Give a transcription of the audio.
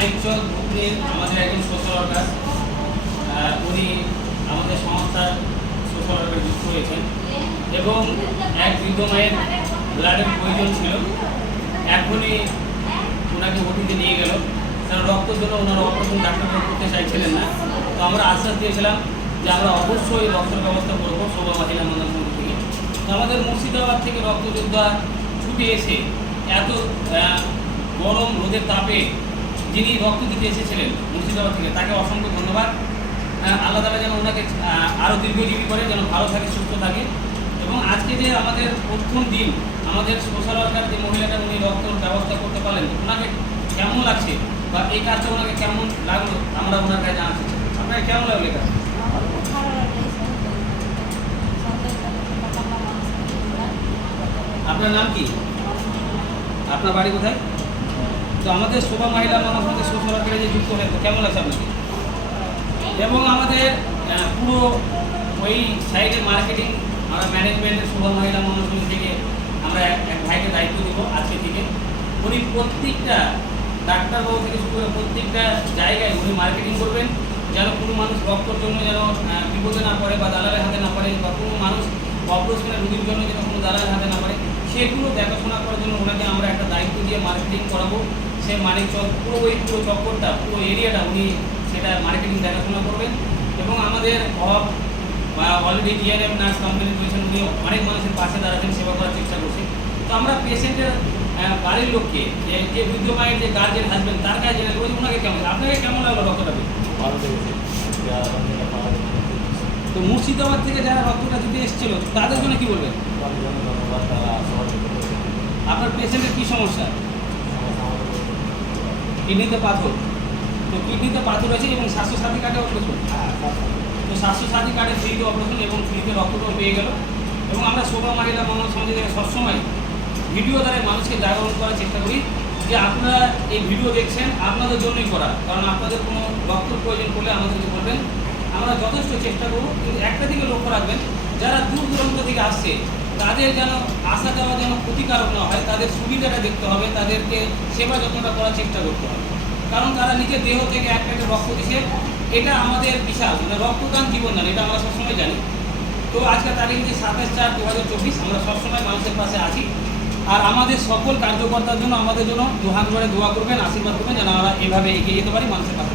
মানিকচক গ্রুপের আমাদের একজন সোশ্যাল ওয়ার্কার, উনি আমাদের সংস্থার সোশ্যাল ওয়ার্কারে যুক্ত হয়েছেন এবং এক বৃদ্ধ মায়ের ব্লাডের প্রয়োজন ছিল। এখনই ওনাকে ওটিতে নিয়ে গেল, কারণ রক্তের জন্য ওনারা অপারেশন ডাক্তার করতে চাইছিলেন না। তো আমরা আশ্বাস দিয়েছিলাম যে আমরা অবশ্যই রক্তের ব্যবস্থা করবো শোভা মহিলা মন্ডল সমিতি থেকে। তো আমাদের মুর্শিদাবাদ থেকে রক্তযোদ্ধা ছুটে এসে এত গরম রোদের তাপে যিনি রক্ত দিতে এসেছিলেন মুর্শিদাবাদ থেকে, তাকে অসংখ্য ধন্যবাদ। আল্লাহ তাআলা যেন ওনাকে আরও দীর্ঘজীবী করে, যেন ভালো থাকে, সুস্থ থাকে। এবং আজকে যে আমাদের প্রথম দিন আমাদের সোশ্যাল ওয়ার্কার যে মহিলাটা উনি রক্ত ব্যবস্থা করতে পারলেন, ওনাকে কেমন লাগছে বা এই কাজটা ওনাকে কেমন লাগলো আমরা ওনার কাছে জানাচ্ছি। আপনাকে কেমন লাগলো এই কাজ? আপনার নাম কি? আপনার বাড়ি কোথায়? তো আমাদের শোভা মহিলা মহাসমিতি সোশ্যাল ওয়ার্কারে যে যুক্ত হলেন, তো কেমন লাগছে আপনাকে? এবং আমাদের পুরো ওই সাইডের মার্কেটিং আমরা ম্যানেজমেন্টের শোভা মহিলা মহাসমিতি থেকে আমরা এক ভাইকে দায়িত্ব দেব আজকে থেকে। উনি প্রত্যেকটা ডাক্তারবাবু থেকে শুরু করে প্রত্যেকটা জায়গায় উনি মার্কেটিং করবেন, যেন কোনো মানুষ রক্তর জন্য যেন বিপদে না পড়ে বা দালালের হাতে না পড়ে, বা কোনো মানুষ অপারেশনের রোগীর জন্য যেন কোনো দালালের হাতে না পড়ে, সেগুলো দেখাশোনা করার জন্য ওনাকে আমরা একটা দায়িত্ব দিয়ে মার্কেটিং করাবো। সে মানিকচক পুরো চক্করটা পুরো এরিয়াটা উনি সেটা মার্কেটিং দেখাশোনা করবেন। এবং আমাদের অলরেডি ডিআরএম নার্স কোম্পানি রয়েছেন, উনি অনেক মানুষের পাশে দাঁড়াচ্ছেন, সেবা করার চেষ্টা করছেন। তো আমরা পেশেন্টের বাড়ির লোককে যে বৃদ্ধ মায়ের যে গার্জেন হাজবেন্ড তার কাছে জেনে বলছি ওনাকে কেমন, আপনাকে কেমন লাগলো রক্তটা পেয়ে? তো মুর্শিদাবাদ থেকে যারা রক্তটা দিতে এসেছিল তাদের জন্য কি বলবেন? আপনার পেশেন্টের কী সমস্যা? কিডনিতে পাথর। তো কিডনিতে পাথর আছে এবং স্বাস্থ্যসাথী কার্ডে অপারেশন। তো স্বাস্থ্যসাথী কার্ডে ফ্রিতে অপারেশন এবং ফ্রিতে রক্তটাও পেয়ে গেল। এবং আমরা শোভা মহিলা মন্ডল সমিতি থেকে সবসময় ভিডিও দ্বারা মানুষকে জাগরণ করার চেষ্টা করি যে আপনারা এই ভিডিও দেখছেন আপনাদের জন্যই করা, কারণ আপনাদের কোনো রক্তের প্রয়োজন করলে আমাদেরকে বলবেন, আমরা যথেষ্ট চেষ্টা করব। কিন্তু একটা দিকে লক্ষ্য রাখবেন, যারা দূর দূরান্ত থেকে আসছে তাদের যেন আসা যাওয়া যেন ক্ষতিকারক না হয়, তাদের সুবিধাটা দেখতে হবে, তাদেরকে সেবা যত্নটা করার চেষ্টা করতে হবে। কারণ তারা নিজের দেহ থেকে এক প্যাকেট রক্ত দিচ্ছে, এটা আমাদের বিশাল, মানে রক্তদান জীবনদান, এটা আমরা সবসময় জানি। তো আজকের তারিখ যে 27/4/2024, আমরা সবসময় মানুষের পাশে আছি। আর আমাদের সকল কার্যকর্তার জন্য আমাদের জন্য দুহাত ভরে দোয়া করবেন, আশীর্বাদ করবেন, যেন আমরা এভাবে এগিয়ে যেতে পারি, মানুষের পাশে।